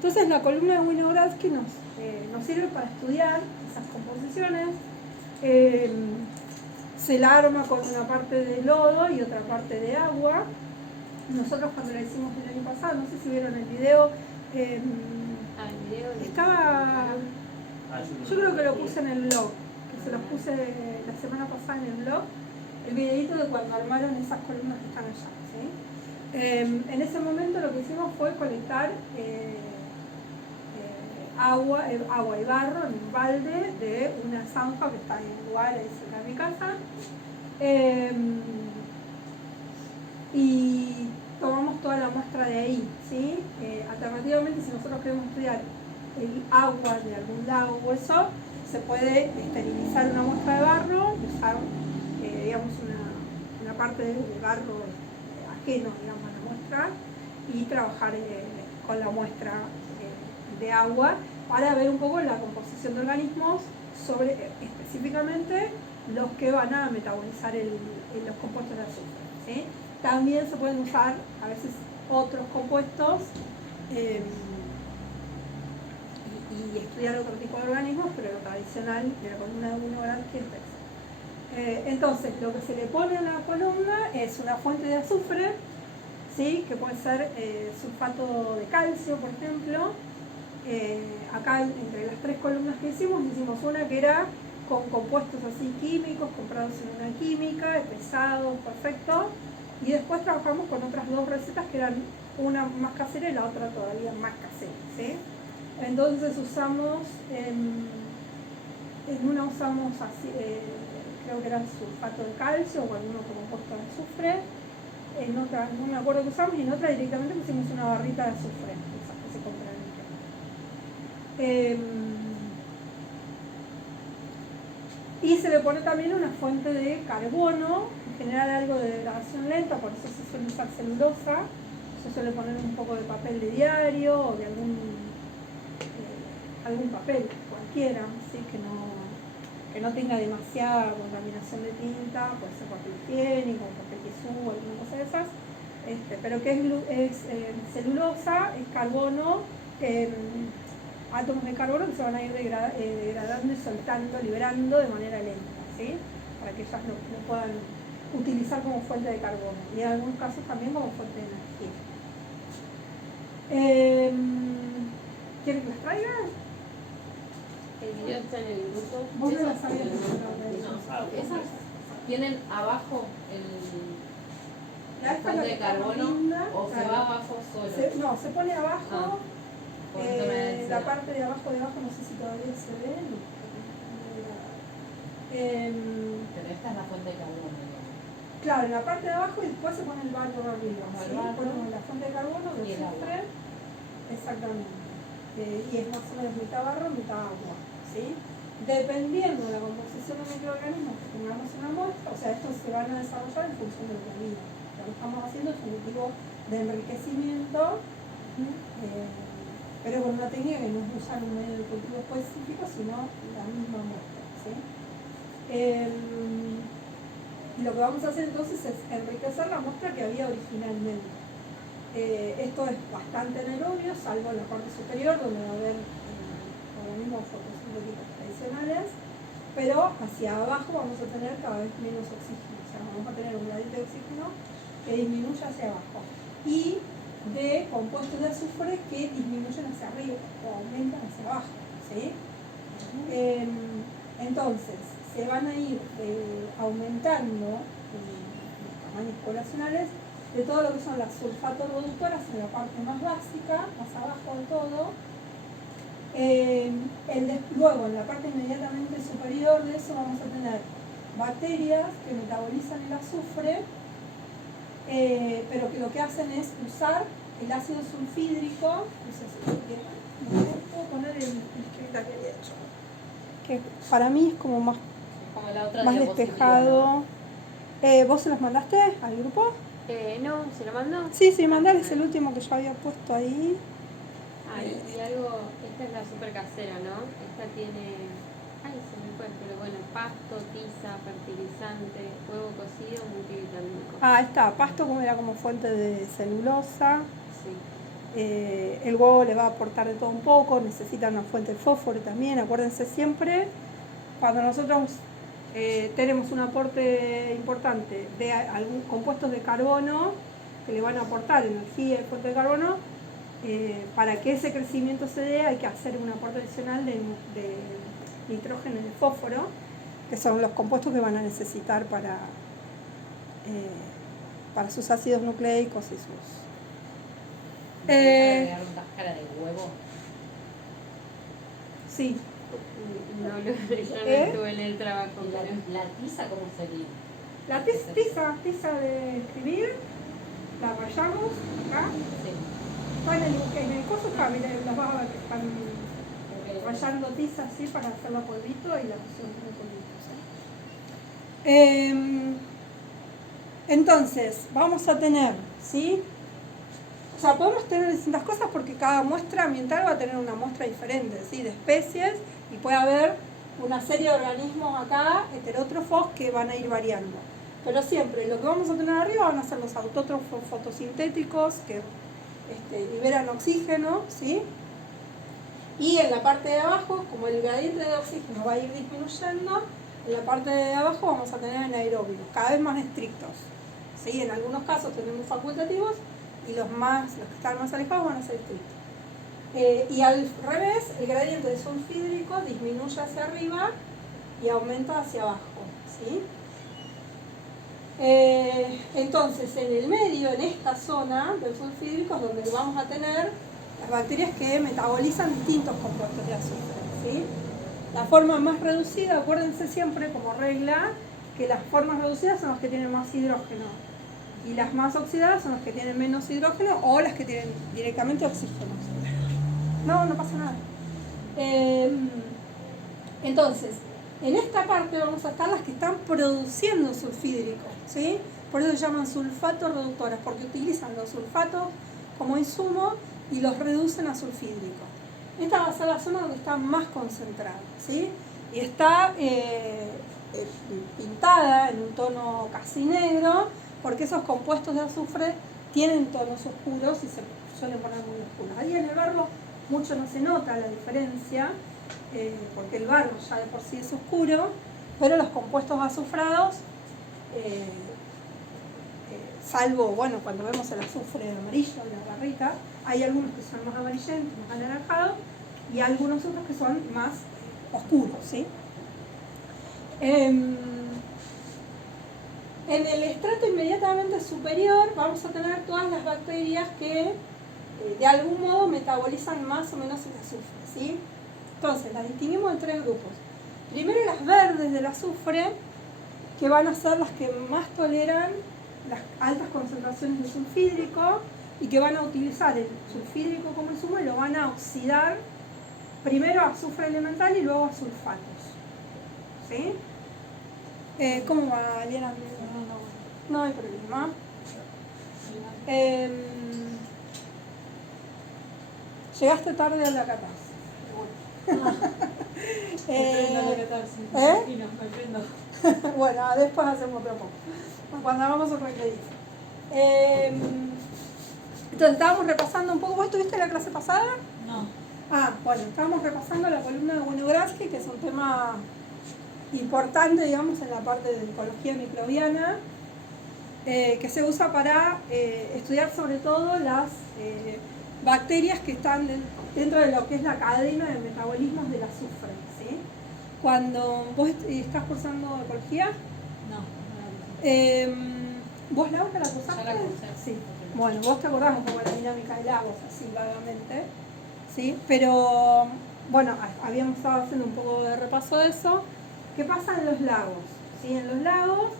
Entonces la columna de Winogradsky nos sirve para estudiar esas composiciones. Se la arma con una parte de lodo y otra parte de agua. Nosotros cuando la hicimos el año pasado, no sé si vieron el video, el video estaba, yo creo que lo puse en el blog, que se los puse la semana pasada en el blog, el videito de cuando armaron esas columnas que están allá, ¿sí? En ese momento lo que hicimos fue colectar agua y barro en un balde de una zanja que está en un lugar cerca de mi casa. Y tomamos toda la muestra de ahí, ¿sí? Alternativamente, si nosotros queremos estudiar el agua de algún lago o eso, se puede esterilizar una muestra de barro y usar, digamos, una parte de barro ajeno, digamos, a la muestra y trabajar con la muestra de agua para ver un poco la composición de organismos sobre específicamente los que van a metabolizar los compuestos de azufre, ¿sí? También se pueden usar a veces otros compuestos y estudiar otro tipo de organismos, pero lo tradicional de la columna de Winogradsky es esa. Entonces, lo que se le pone a la columna es una fuente de azufre, ¿sí? Que puede ser sulfato de calcio, por ejemplo. Acá entre las tres columnas que hicimos una que era con compuestos así químicos, comprados en una química, pesados, perfecto. Y después trabajamos con otras dos recetas que eran una más casera y la otra todavía más casera, ¿sí? Entonces usamos, en una usamos así, creo que era sulfato de calcio o alguno compuesto de azufre. En otra, no me acuerdo qué usamos, y en otra directamente pusimos una barrita de azufre, esas que se compran en el mercado. Y se le pone también una fuente de carbono, en general algo de degradación lenta, por eso se suele usar celulosa. Se suele poner un poco de papel de diario o de algún papel cualquiera, ¿sí? que no tenga demasiada contaminación de tinta, puede ser papel higiénico, papel tisú, alguna cosa de esas. Pero que es celulosa, es carbono, átomos de carbono que se van a ir degradando y soltando, liberando de manera lenta, ¿sí? Para que ellas lo puedan utilizar como fuente de carbono y en algunos casos también como fuente de energía. ¿Quieren que las traiga? El video está en el grupo. ¿Vos no las sabías? No, esas tienen abajo la fuente de carbono o se va abajo solo. Se pone abajo. La parte de abajo, no sé si todavía se ve. Pero esta es la fuente de carbono. Claro, en la parte de abajo y después se pone el barro arriba. ¿Sí? Ponemos la fuente de carbono, del azufre. Exactamente. Y es más o menos mitad barro, mitad agua. ¿Sí? Dependiendo de la composición de microorganismos que tengamos en la muestra, o sea, estos se van a desarrollar en función de lo que viva. Lo que estamos haciendo es un cultivo de enriquecimiento. Pero con una técnica que no es usar un medio de cultivo específico, sino la misma muestra, ¿sí? Lo que vamos a hacer entonces es enriquecer la muestra que había originalmente. Esto es bastante anaerobio, salvo en la parte superior, donde va a haber organismos fotosintéticos tradicionales, pero hacia abajo vamos a tener cada vez menos oxígeno, o sea, vamos a tener un gradiente de oxígeno que disminuye hacia abajo. Y de compuestos de azufre que disminuyen hacia arriba o aumentan hacia abajo, ¿sí? Entonces, se van a ir aumentando los tamaños poblacionales de todo lo que son las sulfato-reductoras en la parte más básica, más abajo de todo. Luego, en la parte inmediatamente superior de eso, vamos a tener bacterias que metabolizan el azufre, pero que lo que hacen es usar el ácido sulfídrico, no sé si puedo poner el escrita que había hecho, que para mí es como más despejado. ¿Vos se los mandaste al grupo? No, ¿se lo mandó? Sí, mandar es el último que yo había puesto ahí. Y algo, esta es la super casera, ¿no? Esta tiene, se me fue, pero bueno, pasto, tiza, fertilizante, huevo cocido, multivitamínico. Está, pasto era como fuente de celulosa. Sí. El huevo le va a aportar de todo un poco, necesita una fuente de fósforo también. Acuérdense siempre, cuando nosotros tenemos un aporte importante de algún compuestos de carbono que le van a aportar energía y fuente de carbono, para que ese crecimiento se dé hay que hacer un aporte adicional de nitrógeno y de fósforo, que son los compuestos que van a necesitar para sus ácidos nucleicos y sus... ¿Agregar una cáscara de huevo? Sí. No, yo no estuve en el trabajo. ¿La tiza cómo sería? La tiza de escribir, la rayamos acá. Sí. Está en el coso acá, mira, las vas a ver que están rayando tiza así para hacerla polvito y la pusieron de polvito, ¿sí? Entonces, vamos a tener, ¿sí? O sea, podemos tener distintas cosas porque cada muestra ambiental va a tener una muestra diferente, ¿sí? De especies, y puede haber una serie de organismos acá, heterótrofos, que van a ir variando. Pero siempre lo que vamos a tener arriba van a ser los autótrofos fotosintéticos que liberan oxígeno, ¿sí? Y en la parte de abajo, como el gradiente de oxígeno va a ir disminuyendo, en la parte de abajo vamos a tener anaerobios, cada vez más estrictos, ¿sí? En algunos casos tenemos facultativos y los que están más alejados van a ser estrictos. Y al revés, el gradiente de sulfídrico disminuye hacia arriba y aumenta hacia abajo, ¿sí? Entonces, en el medio, en esta zona del sulfídrico, es donde vamos a tener las bacterias que metabolizan distintos compuestos de azufre, ¿sí? La forma más reducida, acuérdense siempre como regla, que las formas reducidas son las que tienen más hidrógeno y las más oxidadas son las que tienen menos hidrógeno o las que tienen directamente oxígeno. No pasa nada. Entonces, en esta parte vamos a estar las que están produciendo sulfídrico, ¿sí? Por eso se llaman sulfatos reductoras, porque utilizan los sulfatos como insumo y los reducen a sulfídrico. Esta va a ser la zona donde está más concentrada, ¿sí? Y está pintada en un tono casi negro, porque esos compuestos de azufre tienen tonos oscuros y se suelen poner muy oscuros. Ahí en el barro mucho no se nota la diferencia, porque el barro ya de por sí es oscuro, pero los compuestos azufrados, salvo, bueno, cuando vemos el azufre amarillo en la barrita, hay algunos que son más amarillentos, más anaranjados, y algunos otros que son más oscuros, ¿sí? En el estrato inmediatamente superior vamos a tener todas las bacterias que de algún modo metabolizan más o menos el azufre, ¿sí? Entonces, las distinguimos en tres grupos. Primero las verdes del azufre, que van a ser las que más toleran las altas concentraciones de sulfídrico y que van a utilizar el sulfídrico como insumo y lo van a oxidar primero a azufre elemental y luego a sulfatos, ¿sí? ¿Cómo va, Liana? No hay problema. Llegaste tarde a la catarsis. Bueno, después hacemos otro poco. Cuando hagamos otro crédito. Entonces, estábamos repasando un poco. ¿Vos tuviste la clase pasada? No. Bueno, estábamos repasando la columna de Winogradsky, que es un tema importante, digamos, en la parte de ecología microbiana, que se usa para estudiar sobre todo las bacterias que están dentro de lo que es la cadena de metabolismos del azufre, ¿sí? Cuando vos estás cursando ecología, No. ¿vos Laura la cursaste? Ya la cursé. Sí. Bueno, vos te acordás un poco de la dinámica de lagos, así vagamente, ¿sí? Pero, bueno, habíamos estado haciendo un poco de repaso de eso. ¿Qué pasa en los lagos? ¿Sí? En los lagos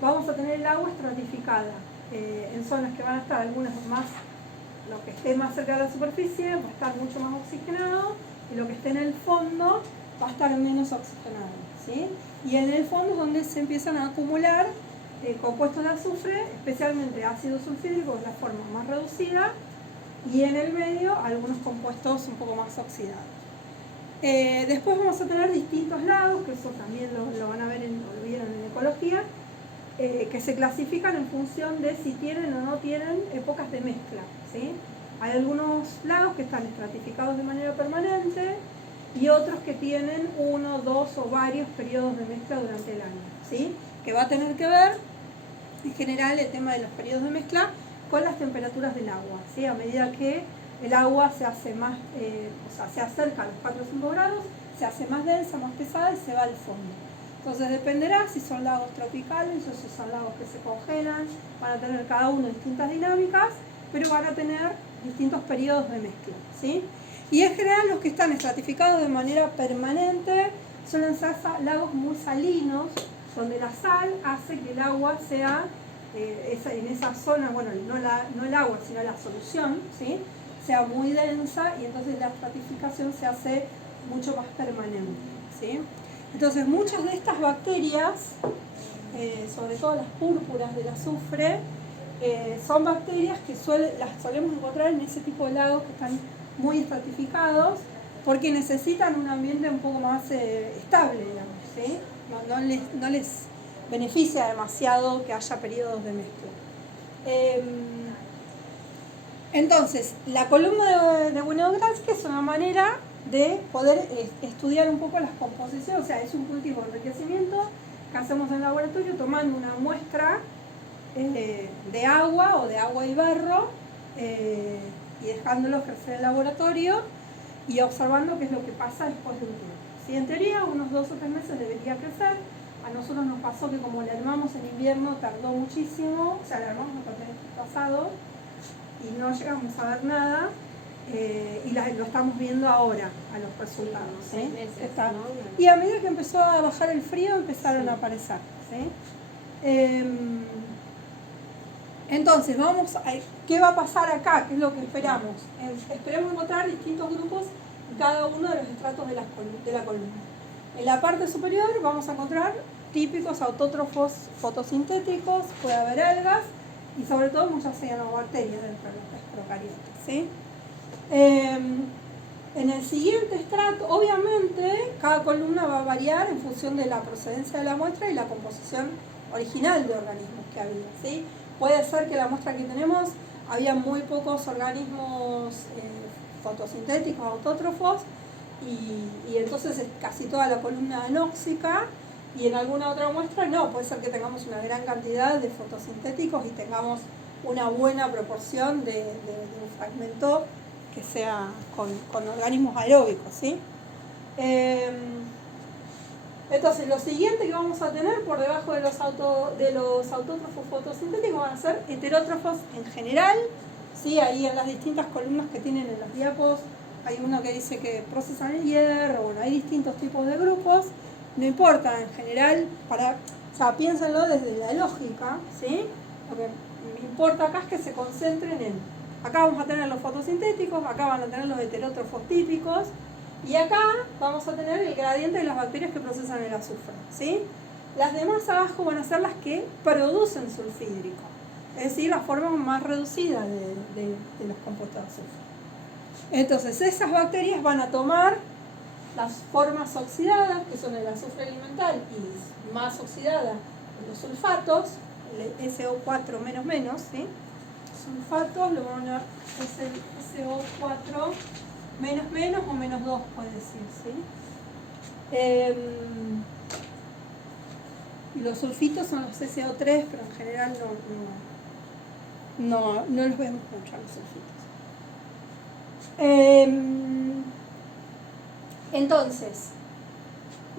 vamos a tener el agua estratificada en zonas que van a estar algunas más, lo que esté más cerca de la superficie va a estar mucho más oxigenado y lo que esté en el fondo va a estar menos oxigenado, ¿sí? Y en el fondo es donde se empiezan a acumular compuestos de azufre, especialmente ácido sulfídrico, que es la forma más reducida, y en el medio algunos compuestos un poco más oxidados. Después vamos a tener distintos lagos, que eso también lo van a ver, lo vieron en ecología, que se clasifican en función de si tienen o no tienen épocas de mezcla, ¿sí? Hay algunos lagos que están estratificados de manera permanente y otros que tienen 1, 2 o varios periodos de mezcla durante el año, ¿sí? Que va a tener que ver, en general, el tema de los periodos de mezcla con las temperaturas del agua, ¿sí? A medida que el agua se hace más, se acerca a los 4 o 5 grados, se hace más densa, más pesada y se va al fondo. Entonces dependerá si son lagos tropicales o si son lagos que se congelan, van a tener cada uno distintas dinámicas, pero van a tener distintos periodos de mezcla, ¿sí? Y en general los que están estratificados de manera permanente suelen ser lagos muy salinos, donde la sal hace que el agua sea, en esa zona, bueno, no el agua, sino la solución, ¿sí? Sea muy densa y entonces la estratificación se hace mucho más permanente, ¿sí? Entonces muchas de estas bacterias, sobre todo las púrpuras del azufre, son bacterias que las solemos encontrar en ese tipo de lagos que están muy estratificados porque necesitan un ambiente un poco más estable, digamos, ¿sí? No les beneficia demasiado que haya periodos de mezcla. Entonces, la columna de Winograd es una manera de poder estudiar un poco las composiciones, o sea, es un cultivo de enriquecimiento que hacemos en el laboratorio tomando una muestra de agua o de agua y barro y dejándolo crecer en el laboratorio y observando qué es lo que pasa después de un tiempo. Si en teoría unos 2 o 3 meses debería crecer, a nosotros nos pasó que como la armamos en invierno tardó muchísimo, o sea, la armamos el pasado y no llegamos a ver nada. Y lo estamos viendo ahora a los resultados, ¿sí? 6 meses, ¿no? Y a medida que empezó a bajar el frío empezaron a aparecer, ¿sí? Entonces, ¿qué va a pasar acá? ¿Qué es lo que esperamos? Esperemos encontrar distintos grupos en cada uno de los estratos de la columna. En la parte superior vamos a encontrar típicos autótrofos fotosintéticos, puede haber algas y sobre todo muchas cianobacterias dentro de los procariotas, ¿sí? En el siguiente estrato, obviamente, cada columna va a variar en función de la procedencia de la muestra y la composición original de organismos que había, ¿sí? Puede ser que la muestra que tenemos había muy pocos organismos fotosintéticos, autótrofos, y entonces es casi toda la columna anóxica, y en alguna otra muestra no, puede ser que tengamos una gran cantidad de fotosintéticos y tengamos una buena proporción de un fragmento que sea con organismos aeróbicos, ¿sí? Entonces, lo siguiente que vamos a tener por debajo de los autótrofos fotosintéticos van a ser heterótrofos en general, ¿sí? Ahí en las distintas columnas que tienen en los diapos hay uno que dice que procesan el hierro, bueno, hay distintos tipos de grupos, no importa, en general, o sea, piénsenlo desde la lógica, ¿sí? Lo que me importa acá es que se concentren acá vamos a tener los fotosintéticos, acá van a tener los heterótrofos típicos y acá vamos a tener el gradiente de las bacterias que procesan el azufre, ¿sí? Las demás abajo van a ser las que producen sulfhídrico, es decir, la forma más reducida de los compuestos de azufre. Entonces esas bacterias van a tomar las formas oxidadas, que son el azufre elemental y más oxidada los sulfatos, el SO4 menos, ¿sí? Sulfatos, lo van a es el SO4 menos o -2 puede decir, ¿sí? Y los sulfitos son los SO3, pero en general no los vemos mucho a los sulfitos. Entonces,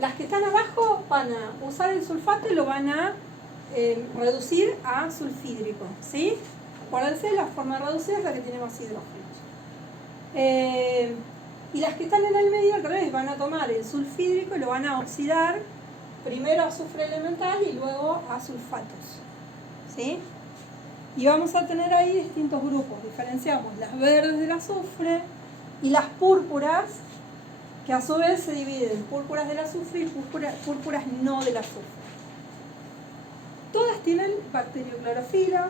las que están abajo van a usar el sulfato y lo van a reducir a sulfhídrico, ¿sí? Acuérdense, la forma reducida es la que tiene más hidrógenos. Y las que están en el medio al revés, van a tomar el sulfhídrico y lo van a oxidar primero a azufre elemental y luego a sulfatos, ¿sí? Y vamos a tener ahí distintos grupos. Diferenciamos las verdes del azufre y las púrpuras, que a su vez se dividen en púrpuras del azufre y púrpuras no del azufre. Todas tienen bacterioclorofila.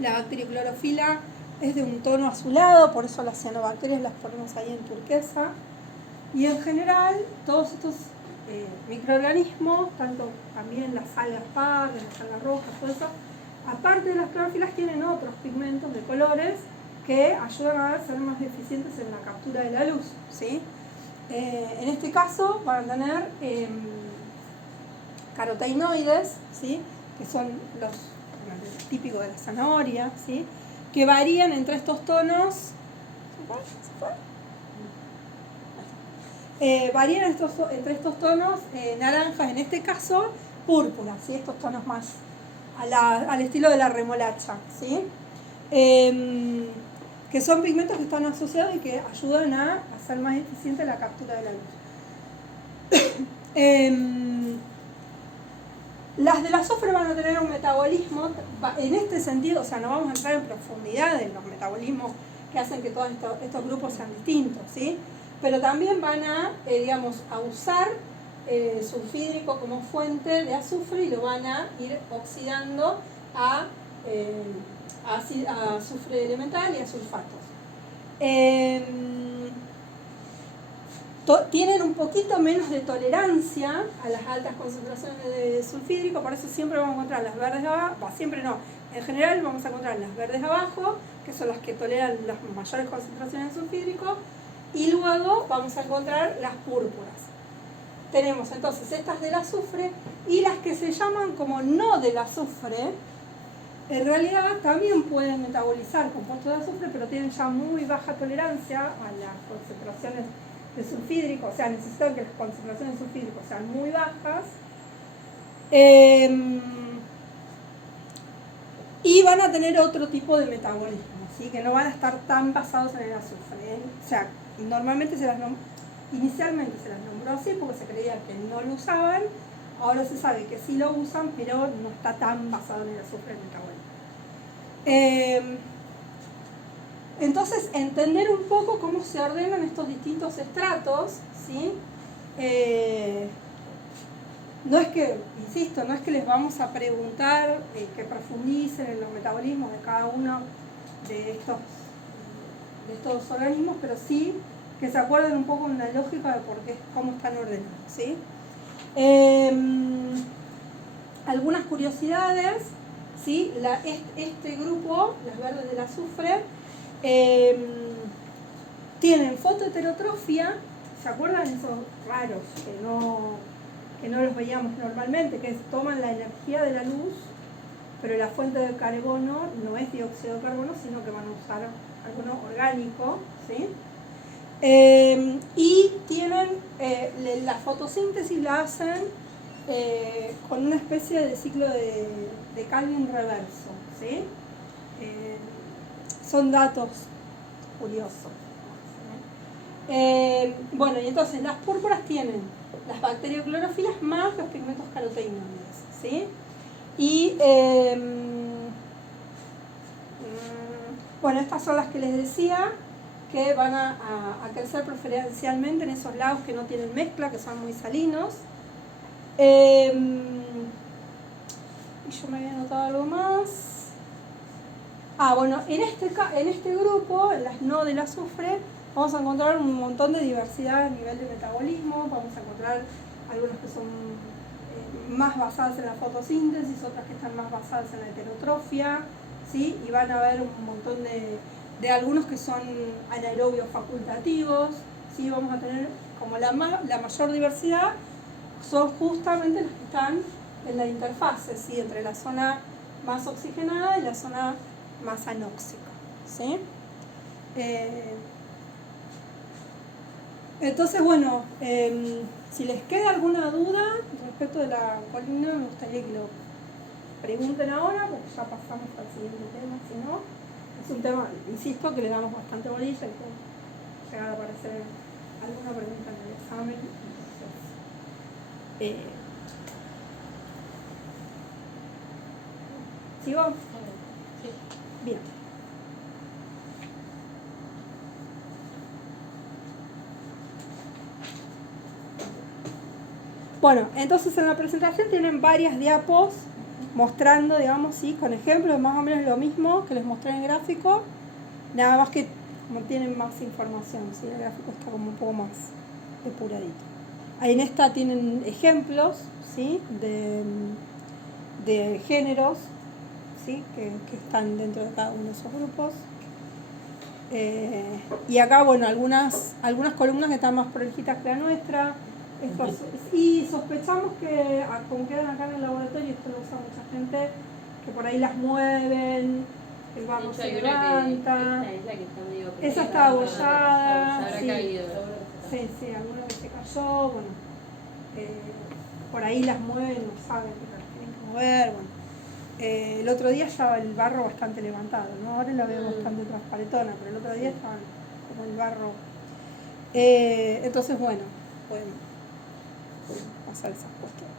La bacterioclorofila es de un tono azulado, por eso las cianobacterias las ponemos ahí en turquesa. Y en general, todos estos microorganismos, tanto también las algas pardas, las algas rojas, todo eso, aparte de las clorofilas, tienen otros pigmentos de colores que ayudan a ser más eficientes en la captura de la luz, ¿sí? En este caso van a tener carotenoides, ¿sí? Que son los típicos de la zanahoria, ¿sí? Que varían entre estos tonos. Varían entre estos tonos naranjas, en este caso púrpura, ¿sí? Estos tonos más al estilo de la remolacha, ¿sí? Que son pigmentos que están asociados y que ayudan a hacer más eficiente la captura de la luz. Las del azufre van a tener un metabolismo, en este sentido, o sea, no vamos a entrar en profundidad en los metabolismos que hacen que todos estos grupos sean distintos, ¿sí? Pero también van a, a usar sulfídrico como fuente de azufre y lo van a ir oxidando a azufre elemental y a sulfatos. Tienen un poquito menos de tolerancia a las altas concentraciones de sulfídrico, por eso siempre vamos a encontrar las verdes abajo, siempre no, en general vamos a encontrar las verdes abajo, que son las que toleran las mayores concentraciones de sulfídrico, y luego vamos a encontrar las púrpuras. Tenemos entonces estas del azufre y las que se llaman como no del azufre, en realidad también pueden metabolizar compuestos de azufre, pero tienen ya muy baja tolerancia a las concentraciones de sulfídrico, o sea, necesitan que las concentraciones de sulfídrico sean muy bajas. Y van a tener otro tipo de metabolismo, ¿sí? Que no van a estar tan basados en el azufre, ¿eh? O sea, normalmente inicialmente se las nombró así porque se creía que no lo usaban, ahora se sabe que sí lo usan, pero no está tan basado en el azufre el metabolismo. Entonces, entender un poco cómo se ordenan estos distintos estratos, ¿sí? No es que, insisto, no es que les vamos a preguntar que profundicen en los metabolismos de cada uno de estos organismos, pero sí que se acuerden un poco en la lógica de cómo están ordenados, ¿sí? Algunas curiosidades, ¿sí? Este grupo, las verdes del azufre, tienen fotoheterotrofia. ¿Se acuerdan de esos raros que no los veíamos normalmente? Que toman la energía de la luz, pero la fuente de carbono no es dióxido de carbono, sino que van a usar algo orgánico, ¿sí? Y tienen la fotosíntesis la hacen con una especie de ciclo de Calvin reverso, ¿sí? Son datos curiosos. Bueno, y entonces las púrpuras tienen las bacterioclorofilas más los pigmentos carotenoides, ¿sí? Y bueno, estas son las que les decía que van a crecer preferencialmente en esos lagos que no tienen mezcla, que son muy salinos. Y yo me había anotado algo más. Bueno, en este grupo, en las no del azufre, vamos a encontrar un montón de diversidad a nivel de metabolismo. Vamos a encontrar algunas que son más basadas en la fotosíntesis, otras que están más basadas en la heterotrofia, ¿sí? Y van a haber un montón de algunos que son anaerobios facultativos, ¿sí? Vamos a tener como la mayor diversidad, son justamente las que están en la interfase, ¿sí? Entre la zona más oxigenada y la zona más anóxica, ¿sí? Entonces, bueno, si les queda alguna duda respecto de la columna, me gustaría que lo pregunten ahora, porque ya pasamos al siguiente tema. Si no, es un tema, insisto, que le damos bastante bolilla y puede llegar a aparecer alguna pregunta en el examen. Entonces, ¿sigo? Sí. Bien. Bueno, entonces en la presentación tienen varias diapos mostrando, digamos, sí, con ejemplos, más o menos lo mismo que les mostré en el gráfico, nada más que como tienen más información, ¿sí? El gráfico está como un poco más depuradito. Ahí en esta tienen ejemplos, ¿sí? de géneros, ¿sí? que están dentro de cada uno de esos grupos. Y acá, bueno, algunas columnas que están más prolejitas que la nuestra. Y sospechamos que, como quedan acá en el laboratorio, esto lo usa mucha gente, que por ahí las mueven, el barro se levanta. Esta es la que está medio Esa está abollada. Habrá Sí. caído. Sí, alguno que se cayó, bueno. Por ahí las mueven, no saben que las tienen que mover, bueno. El otro día estaba el barro bastante levantado, ¿no? Ahora la veo bastante transparentona, pero el otro día estaban como el barro. Entonces, bueno, podemos pasar esas cuestiones.